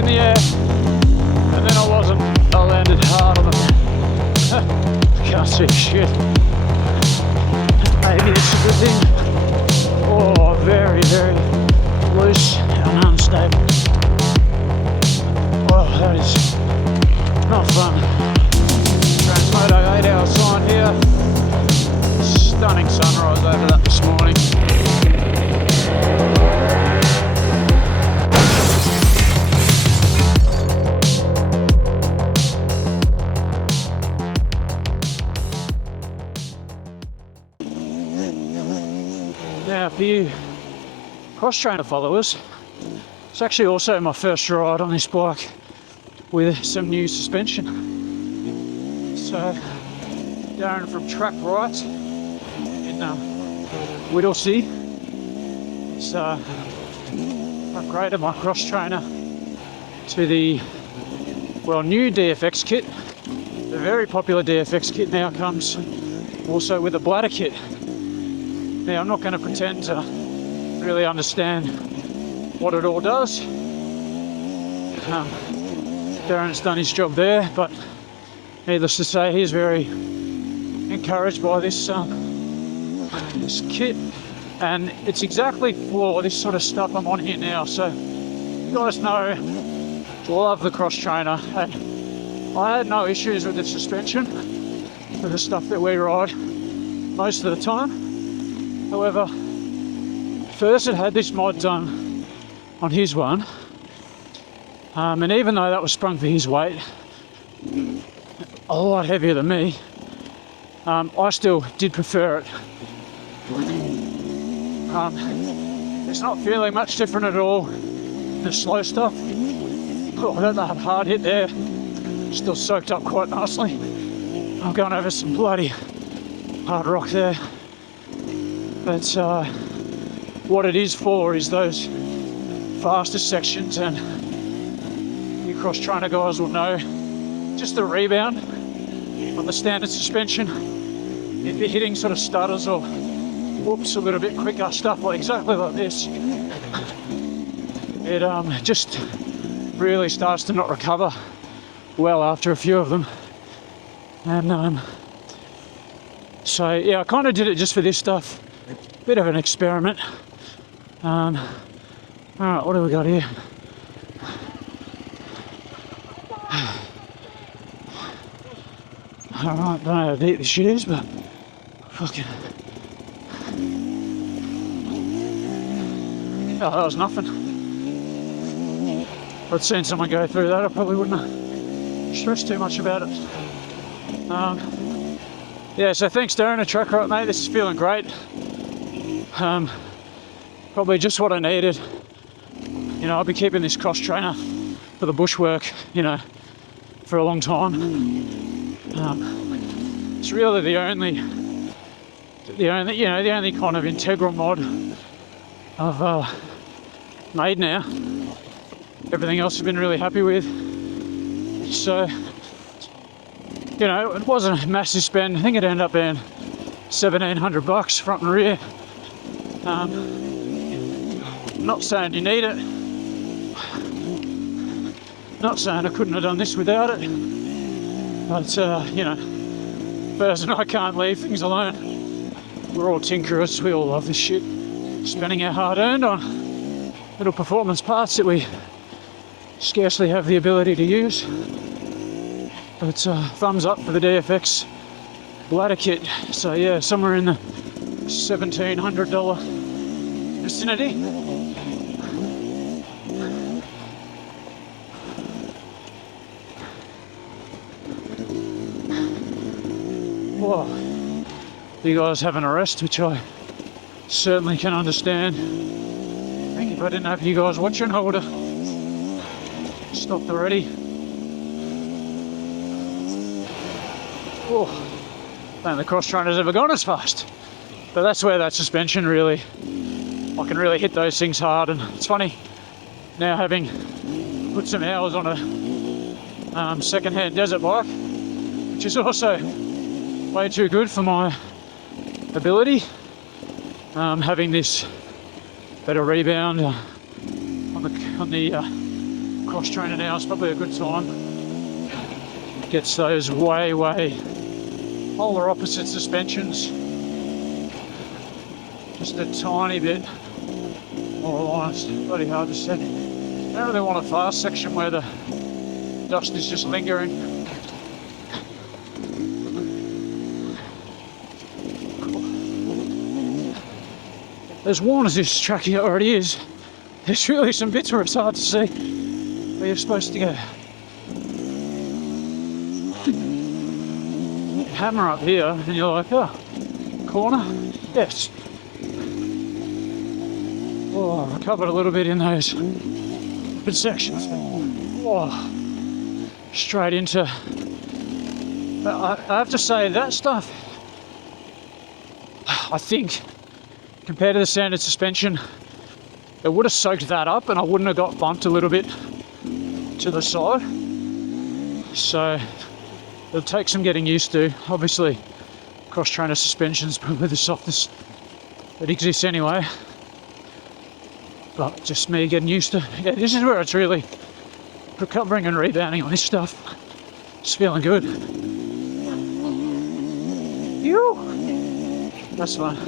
in the air, and then I wasn't. I landed hard on the can't see shit. Maybe it's a good thing. Oh, very, very loose and unstable. Oh, that is not fun. Transmoto 8-hour sign here. Stunning sunrise over that this morning. Now, for you cross-trainer followers, it's actually also my first ride on this bike with some new suspension. So, Darren from Track Right in Whittlesea has upgraded my cross-trainer to the, well, new DFX kit. The very popular DFX kit now comes also with a bladder kit. Now, I'm not going to pretend to really understand what it all does. Darren's done his job there, but needless to say, he's very encouraged by this this kit, and it's exactly for this sort of stuff I'm on here now. So you guys know I love the cross trainer, and I had no issues with the suspension for the stuff that we ride most of the time. However, first it had this mod done on his one, and even though that was sprung for his weight, a lot heavier than me, I still did prefer it. It's not feeling much different at all. The slow stuff, oh, I got that hard hit there, still soaked up quite nicely. I'm going over some bloody hard rock there. But what it is for is those faster sections, and you cross-trainer guys will know, just the rebound on the standard suspension. If you're hitting sort of stutters or whoops a little bit quicker, stuff like exactly like this, it just really starts to not recover well after a few of them. And so yeah, I kind of did it just for this stuff. Bit of an experiment. All right, what do we got here? All right, don't know how deep this shit is, but fucking. Oh, that was nothing. If I'd seen someone go through that, I probably wouldn't have stressed too much about it. Yeah, so thanks Darren at Track Right, mate. This is feeling great. Probably just what I needed. You know, I'll be keeping this cross trainer for the bushwork, you know, for a long time. It's really the only kind of integral mod I've made now. Everything else I've been really happy with. So, you know, it wasn't a massive spend. I think it ended up being $1,700 front and rear. Not saying you need it. Not saying I couldn't have done this without it. But, you know, person I can't leave things alone. We're all tinkerers. We all love this shit. Spending our hard-earned on little performance parts that we scarcely have the ability to use. But thumbs up for the DFX bladder kit. So yeah, somewhere in the $1,700 vicinity. Whoa. You guys having a rest, which I certainly can understand. I think if I didn't have you guys watching, I would have stopped already. Oh, man, the cross trainer's ever gone as fast. But that's where that suspension really, I can really hit those things hard. And it's funny, now having put some hours on a second-hand desert bike, which is also way too good for my ability, having this better rebound on the cross trainer now, it's probably a good time. Gets those way polar opposite suspensions just a tiny bit more aligned. It's bloody hard to set. I don't really want a fast section where the dust is just lingering. As worn as this track here already is, there's really some bits where it's hard to see where you're supposed to go. Hammer up here and you're like, oh, corner? Yes. Oh, I covered a little bit in those sections. Oh, straight into. I have to say that stuff, I think, compared to the standard suspension, it would have soaked that up and I wouldn't have got bumped a little bit to the side. So it'll take some getting used to. Obviously, cross-trainer suspension's probably the softest that exists anyway. But just me getting used to. Yeah, this is where it's really recovering and rebounding on this stuff. It's feeling good. Phew! That's fun.